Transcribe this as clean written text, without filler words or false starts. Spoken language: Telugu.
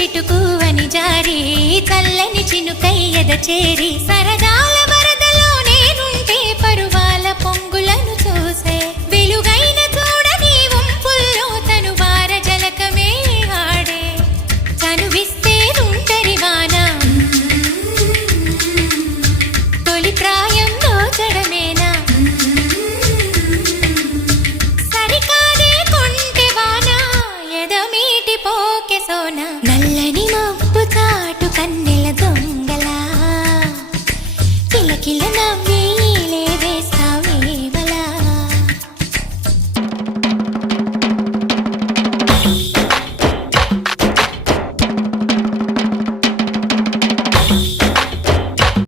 చిటుకు అని జారి చల్లని చినుకై ఎద చేరి సరదాల వరదలో నేనుంటే పరువాల పొంగులను చూసే వెలుగైన చూడని వంపుల్లో తను వార జలకమే ఆడే చనువిస్తే తుంటరి వాన తొలి ప్రాయం దోచడమేనా సరికాదే కొంటె వాన ఎదమీటి పోకె సోన నల్లని మబ్బు చాటు కన్నెల దొంగలా కిలకిల నవ్వి